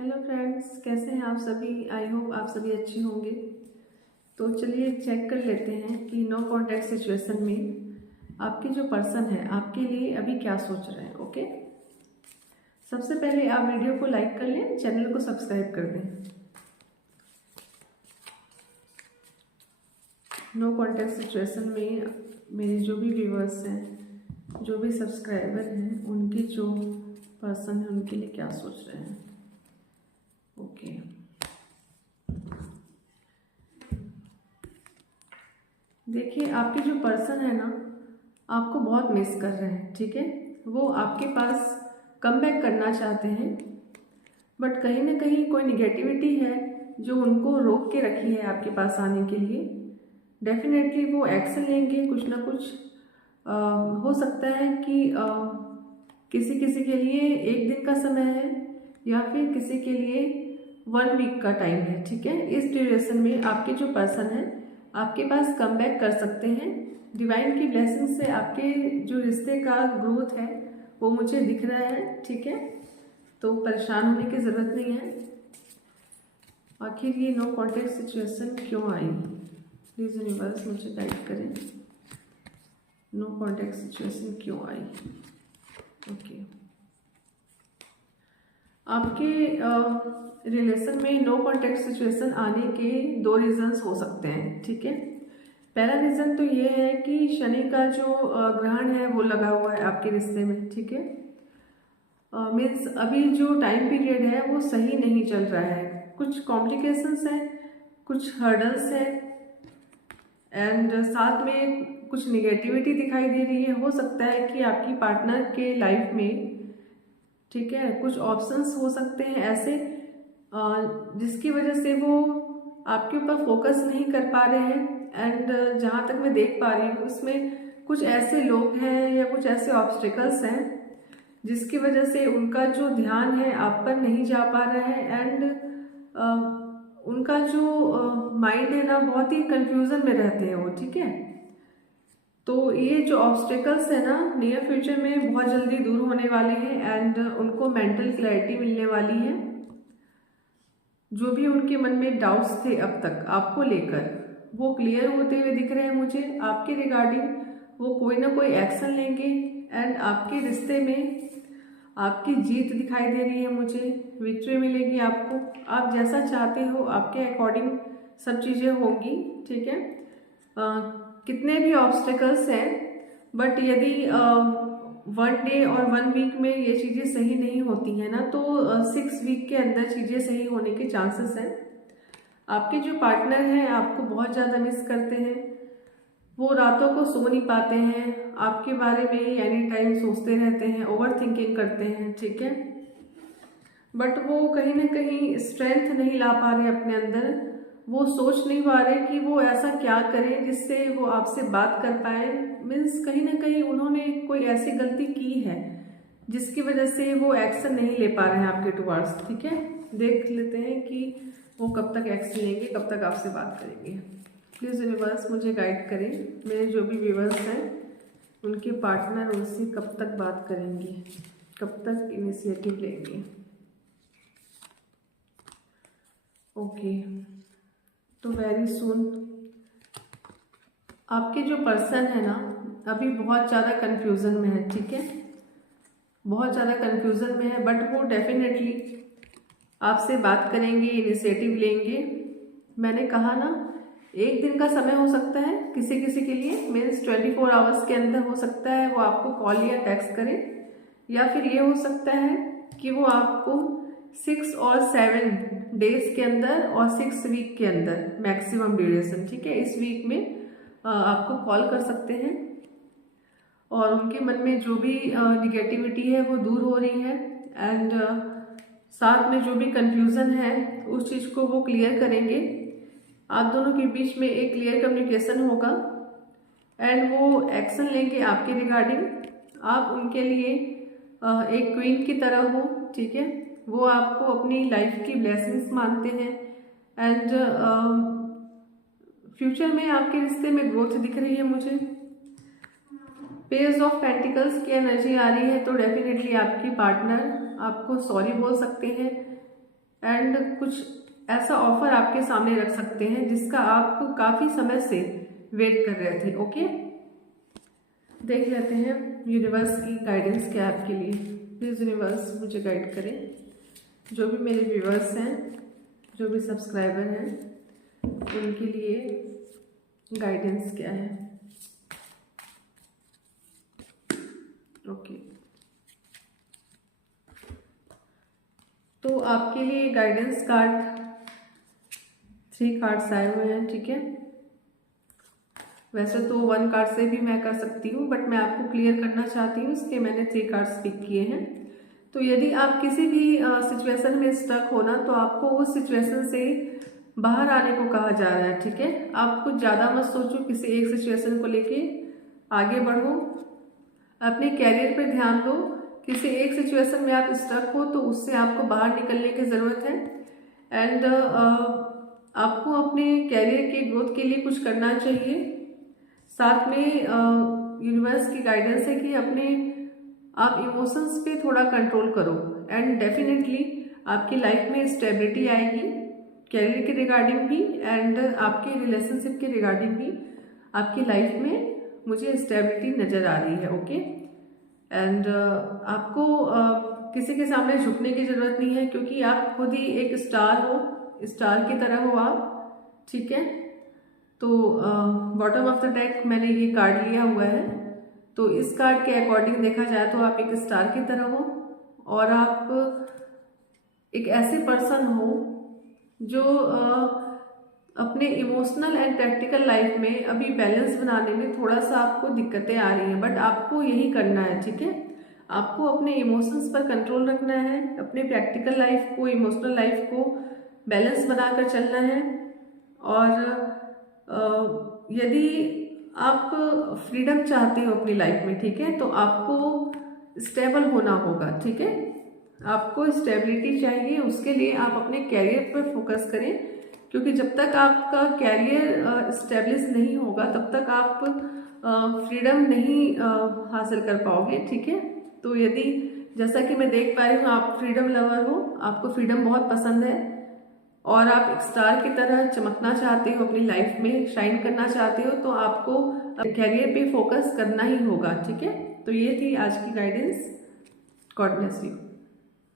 Hello friends, कैसे हैं आप सभी। आई होप आप सभी अच्छे होंगे। तो चलिए चेक कर लेते हैं कि नो कॉन्टैक्ट सिचुएशन में आपके जो पर्सन है आपके लिए अभी क्या सोच रहे हैं। ओके, सबसे पहले आप वीडियो को लाइक कर लें, चैनल को सब्सक्राइब कर दें। नो कॉन्टैक्ट सिचुएशन में मेरे जो भी व्यूवर्स हैं, जो भी सब्सक्राइबर हैं, उनके जो पर्सन है उनके लिए क्या सोच रहे हैं। ओके, देखिए आपके जो पर्सन है ना आपको बहुत मिस कर रहे हैं। ठीक है, वो आपके पास कम बैक करना चाहते हैं, बट कहीं ना कहीं कोई निगेटिविटी है जो उनको रोक के रखी है आपके पास आने के लिए। डेफिनेटली वो एक्शन लेंगे, कुछ ना कुछ हो सकता है कि किसी किसी के लिए एक दिन का समय है या फिर किसी के लिए 1 वीक का टाइम है। ठीक है, इस ड्यूरेशन में आपके जो पर्सन है आपके पास कम बैक कर सकते हैं। डिवाइन की ब्लेसिंग से आपके जो रिश्ते का ग्रोथ है वो मुझे दिख रहा है। ठीक है, तो परेशान होने की ज़रूरत नहीं है। आखिर ये नो कॉन्टैक्ट सिचुएशन क्यों आई, प्लीज़ यूनिवर्स मुझे गाइड करें। नो कॉन्टैक्ट सिचुएशन क्यों आई। ओके, आपके रिलेशन में नो कॉन्टैक्ट सिचुएशन आने के 2 रीजंस हो सकते हैं। ठीक है, पहला रीज़न तो ये है कि शनि का जो ग्रहण है वो लगा हुआ है आपके रिश्ते में। ठीक है, मीन्स अभी जो टाइम पीरियड है वो सही नहीं चल रहा है, कुछ कॉम्प्लिकेशंस हैं, कुछ हर्डल्स हैं, एंड साथ में कुछ निगेटिविटी दिखाई दे रही है। हो सकता है कि आपकी पार्टनर के लाइफ में, ठीक है, कुछ ऑप्शंस हो सकते हैं ऐसे जिसकी वजह से वो आपके ऊपर फोकस नहीं कर पा रहे हैं। एंड जहाँ तक मैं देख पा रही हूँ उसमें कुछ ऐसे लोग हैं या कुछ ऐसे ऑब्स्टिकल्स हैं जिसकी वजह से उनका जो ध्यान है आप पर नहीं जा पा रहा है। एंड उनका जो माइंड है ना बहुत ही कंफ्यूजन में रहते हैं वो। ठीक है, तो ये जो ऑब्स्टेकल्स है ना नियर फ्यूचर में बहुत जल्दी दूर होने वाले हैं एंड उनको मेंटल क्लैरिटी मिलने वाली है। जो भी उनके मन में डाउट्स थे अब तक आपको लेकर वो क्लियर होते हुए दिख रहे हैं मुझे आपके रिगार्डिंग। वो कोई ना कोई एक्शन लेंगे एंड आपके रिश्ते में आपकी जीत दिखाई दे रही है मुझे, विक्ट्री मिलेगी आपको। आप जैसा चाहते हो आपके अकॉर्डिंग सब चीज़ें होंगी। ठीक है, कितने भी ऑब्स्टिकल्स हैं, बट यदि 1 डे और 1 वीक में ये चीज़ें सही नहीं होती हैं ना तो 6 वीक के अंदर चीज़ें सही होने के चांसेस हैं। आपके जो पार्टनर हैं आपको बहुत ज़्यादा मिस करते हैं, वो रातों को सो नहीं पाते हैं, आपके बारे में ही एनी टाइम सोचते रहते हैं, ओवर थिंकिंग करते हैं। ठीक है, बट वो कहीं ना कहीं स्ट्रेंथ नहीं ला पा रहे अपने अंदर। वो सोच नहीं पा रहे कि वो ऐसा क्या करें जिससे वो आपसे बात कर पाए। मीन्स कहीं ना कहीं उन्होंने कोई ऐसी गलती की है जिसकी वजह से वो एक्शन नहीं ले पा रहे हैं आपके टुवर्ड्स। ठीक है, देख लेते हैं कि वो कब तक एक्शन लेंगे, कब तक आपसे बात करेंगे। प्लीज़ यूनिवर्स मुझे गाइड करें, मेरे जो भी व्यूवर्स हैं उनके पार्टनर उनसे कब तक बात करेंगे, कब तक इनिशिएटिव लेंगे। ओके, तो वेरी सून आपके जो पर्सन है ना अभी बहुत ज़्यादा कंफ्यूजन में है। ठीक है, बहुत ज़्यादा कंफ्यूजन में है, बट वो डेफिनेटली आपसे बात करेंगे, इनिशिएटिव लेंगे। मैंने कहा ना एक दिन का समय हो सकता है किसी किसी के लिए, मीन्स 24 आवर्स के अंदर हो सकता है वो आपको कॉल या टेक्स्ट करें, या फिर ये हो सकता है कि वो आपको 6 और 7 डेज के अंदर और 6 वीक के अंदर मैक्सिमम ड्यूरेशन। ठीक है, इस वीक में आपको कॉल कर सकते हैं और उनके मन में जो भी निगेटिविटी है वो दूर हो रही है। एंड साथ में जो भी कंफ्यूजन है उस चीज़ को वो क्लियर करेंगे। आप दोनों के बीच में एक क्लियर कम्युनिकेशन होगा एंड वो एक्शन लेंगे आपके रिगार्डिंग। आप उनके लिए एक क्वीन की तरह हो। ठीक है, वो आपको अपनी लाइफ की ब्लेसिंग्स मानते हैं एंड फ्यूचर में आपके रिश्ते में ग्रोथ दिख रही है मुझे। पेज ऑफ पेंटिकल्स की एनर्जी आ रही है, तो डेफिनेटली आपकी पार्टनर आपको सॉरी बोल सकते हैं एंड कुछ ऐसा ऑफर आपके सामने रख सकते हैं जिसका आप काफ़ी समय से वेट कर रहे थे। ओके, देख लेते हैं यूनिवर्स की गाइडेंस क्या है आपके लिए। प्लीज़ यूनिवर्स मुझे गाइड करें, जो भी मेरे व्यूवर्स हैं, जो भी सब्सक्राइबर हैं, उनके लिए गाइडेंस क्या है। ओके, तो आपके लिए गाइडेंस कार्ड 3 कार्ड्स आए हुए हैं। ठीक है, वैसे तो 1 कार्ड से भी मैं कर सकती हूँ, बट मैं आपको क्लियर करना चाहती हूँ, इसलिए मैंने 3 कार्ड्स पिक किए हैं। तो यदि आप किसी भी सिचुएशन में स्टक हो ना, तो आपको उस सिचुएशन से बाहर आने को कहा जा रहा है। ठीक है, आप कुछ ज़्यादा मत सोचो, किसी एक सिचुएशन को लेके आगे बढ़ो, अपने कैरियर पे ध्यान दो। किसी एक सिचुएशन में आप स्टक हो तो उससे आपको बाहर निकलने की ज़रूरत है। एंड आपको अपने कैरियर के ग्रोथ के लिए कुछ करना चाहिए। साथ में यूनिवर्स की गाइडेंस है कि अपने आप इमोशंस पे थोड़ा कंट्रोल करो, एंड डेफिनेटली आपकी लाइफ में स्टेबिलिटी आएगी, कैरियर के रिगार्डिंग भी एंड आपके रिलेशनशिप के रिगार्डिंग भी आपकी लाइफ में मुझे स्टेबिलिटी नज़र आ रही है। ओके, एंड आपको किसी के सामने झुकने की ज़रूरत नहीं है, क्योंकि आप खुद ही एक स्टार हो, स्टार की तरह हो आप। ठीक है, तो बॉटम ऑफ द डेक मैंने ये कार्ड लिया हुआ है, तो इस कार्ड के अकॉर्डिंग देखा जाए तो आप एक स्टार की तरह हो, और आप एक ऐसे पर्सन हो जो अपने इमोशनल एंड प्रैक्टिकल लाइफ में अभी बैलेंस बनाने में थोड़ा सा आपको दिक्कतें आ रही हैं, बट आपको यही करना है। ठीक है, आपको अपने इमोशंस पर कंट्रोल रखना है, अपने प्रैक्टिकल लाइफ को, इमोशनल लाइफ को बैलेंस बनाकर चलना है। और यदि आप फ्रीडम चाहते हो अपनी लाइफ में, ठीक है, तो आपको स्टेबल होना होगा। ठीक है, आपको स्टेबिलिटी चाहिए, उसके लिए आप अपने कैरियर पर फोकस करें, क्योंकि जब तक आपका कैरियर स्टेब्लिश नहीं होगा तब तक आप फ्रीडम नहीं हासिल कर पाओगे। ठीक है, तो यदि जैसा कि मैं देख पा रही हूँ आप फ्रीडम लवर हो, आपको फ्रीडम बहुत पसंद है और आप एक स्टार की तरह चमकना चाहते हो, अपनी लाइफ में शाइन करना चाहते हो, तो आपको कैरियर पे फोकस करना ही होगा। ठीक है, तो ये थी आज की गाइडेंस। God bless you.